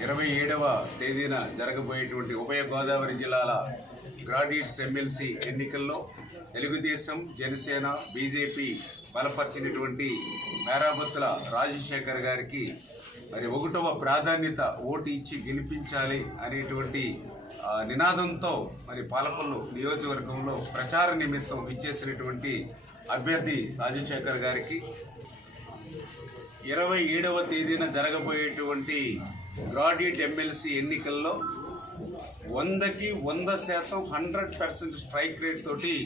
27వ తేదీన జరగబోయేటువంటి ఉభయ గోదావరి జిల్లాల గ్రాడ్యుయేట్స్ ఎమ్మెల్సీ ఎన్నికల్లో తెలుగుదేశం, జనసేన, బీజేపీ బలపరిచినటువంటి మేరాబత్తుల రాజశేఖర్ గారికి మరి 1వ ప్రాధాన్యత ఓటు ఇచ్చి గెలిపించాలి అనేటువంటి నినాదంతో మరి పాలకొల్లు నియోజకవర్గంలో ప్రచార నిమిత్తం ఇచ్చేసినటువంటి అభ్యర్థి రాజశేఖర్ గారికి 27వ తేదీన జరగబోయేటువంటి గ్రాడ్యుయేట్ ఎమ్మెల్సీ ఎన్నికల్లో 100కి 100% 100% స్ట్రైక్ రేట్ తోటి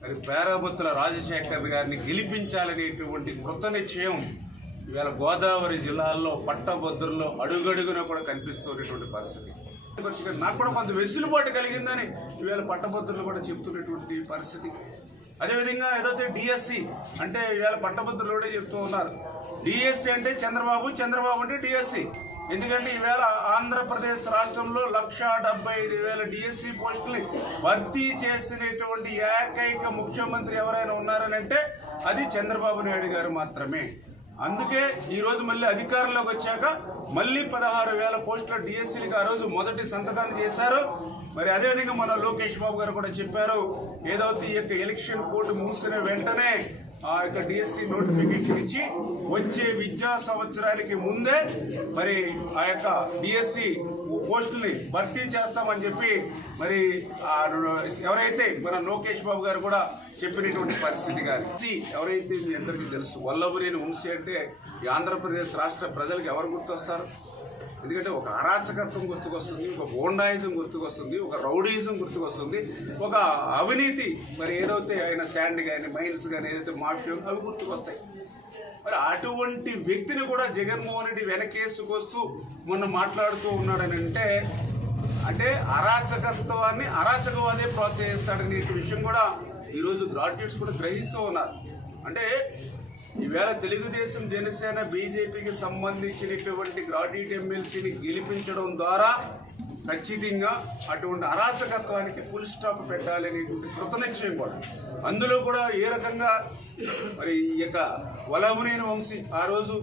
మరి మేరాబత్తుల రాజశేఖర్ గారిని గెలిపించాలనేటువంటి కృత నిశ్చయం ఇవాళ గోదావరి జిల్లాల్లో పట్టభద్రుల్లో అడుగడుగున కూడా కనిపిస్తున్నటువంటి పరిస్థితి. నాకు కూడా కొంత వెసులుబాటు కలిగిందని ఇవాళ పట్టభద్రులు కూడా చెప్తున్నటువంటి పరిస్థితి. అదేవిధంగా ఏదైతే డిఎస్సి అంటే ఇవాళ పట్టభద్రులు కూడా చెప్తూ ఉన్నారు, డిఎస్సి అంటే చంద్రబాబు, చంద్రబాబు అంటే డిఎస్సి. ఎందుకంటే ఈవేళ ఆంధ్రప్రదేశ్ రాష్ట్రంలో 1,75,000 డిఎస్సి పోస్టుల్ని భర్తీ చేసినటువంటి ఏకైక ముఖ్యమంత్రి ఎవరైనా ఉన్నారని అంటే అది చంద్రబాబు నాయుడు గారు మాత్రమే. అందుకే ఈరోజు మళ్ళీ అధికారంలోకి వచ్చాక మళ్ళీ 16,000 పోస్టుల డిఎస్సీలకు ఆ రోజు మొదటి సంతకాన్ని చేశారు. మరి అదేవిధంగా మన లోకేష్ బాబు గారు కూడా చెప్పారు, ఏదైతే ఈ యొక్క ఎలక్షన్ కోడ్ ముగిసిన వెంటనే ఆ యొక్క డిఎస్సి నోటిఫికేషన్ ఇచ్చి వచ్చే విద్యా సంవత్సరానికి ముందే మరి ఆ యొక్క డిఎస్సి పోస్టుల్ని భర్తీ చేస్తామని చెప్పి మరి ఎవరైతే మన లోకేష్ బాబు గారు కూడా చెప్పినటువంటి పరిస్థితి. కానీ ఎవరైతే మీ అందరికీ తెలుసు, వల్లభనేని వంశీ అంటే ఈ ఆంధ్రప్రదేశ్ రాష్ట్ర ప్రజలకు ఎవరు గుర్తొస్తారు? ఎందుకంటే ఒక అరాచకత్వం గుర్తుకొస్తుంది, ఒక గోండాయిజం గుర్తుకొస్తుంది, ఒక రౌడీయిజం గుర్తుకొస్తుంది, ఒక అవినీతి మరి ఏదైతే ఆయన శాండ్ కానీ మైన్స్ కానీ ఏదైతే మాఫియా అవి గుర్తుకొస్తాయి. మరి అటువంటి వ్యక్తిని కూడా జగన్మోహన్ రెడ్డి వెనకేసుకొస్తూ మొన్న మాట్లాడుతూ ఉన్నాడని అంటే అరాచకత్వాన్ని అరాచకవాదే ప్రోత్సహిస్తాడనే విషయం కూడా ఈరోజు గ్రాడ్యుయేట్స్ కూడా గ్రహిస్తూ ఉన్నారు. అంటే ఈవేళ తెలుగుదేశం, జనసేన, బీజేపీకి సంబంధించినటువంటి గ్రాడ్యుయేట్ ఎమ్మెల్సీని గెలిపించడం ద్వారా ఖచ్చితంగా అటువంటి అరాచకత్వానికి ఫుల్ స్టాప్ పెట్టాలనేటువంటి కృతనిశ్చయం కూడా. అందులో కూడా ఏ రకంగా మరి ఈ యొక్క వల్లభనేని వంశీ ఆ రోజు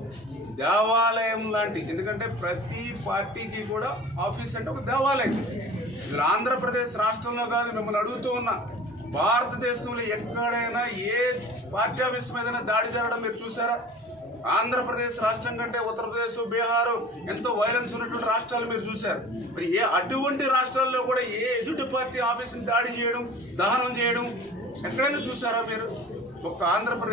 దేవాలయం లాంటి, ఎందుకంటే ప్రతి పార్టీకి కూడా ఆఫీస్ అంటే ఒక దేవాలయం. ఇది ఆంధ్రప్రదేశ్ రాష్ట్రంలో కాదు, మిమ్మల్ని అడుగుతూ ఉన్నా, భారతదేశంలో ఎక్కడైనా ఏ పార్టీ ఆఫీస్ మీద దాడి జరగడం మీరు చూసారా? ఆంధ్రప్రదేశ్ రాష్ట్రం కంటే ఉత్తరప్రదేశ్, బీహార్ ఎంతో వైలెన్స్ ఉన్నటువంటి రాష్ట్రాలు మీరు చూశారు. మరి అటువంటి రాష్ట్రాల్లో కూడా ఏ ఎదుటి పార్టీ ఆఫీస్ని దాడి చేయడం, దహనం చేయడం ఎక్కడైనా చూసారా మీరు? ఒక ఆంధ్రప్రదేశ్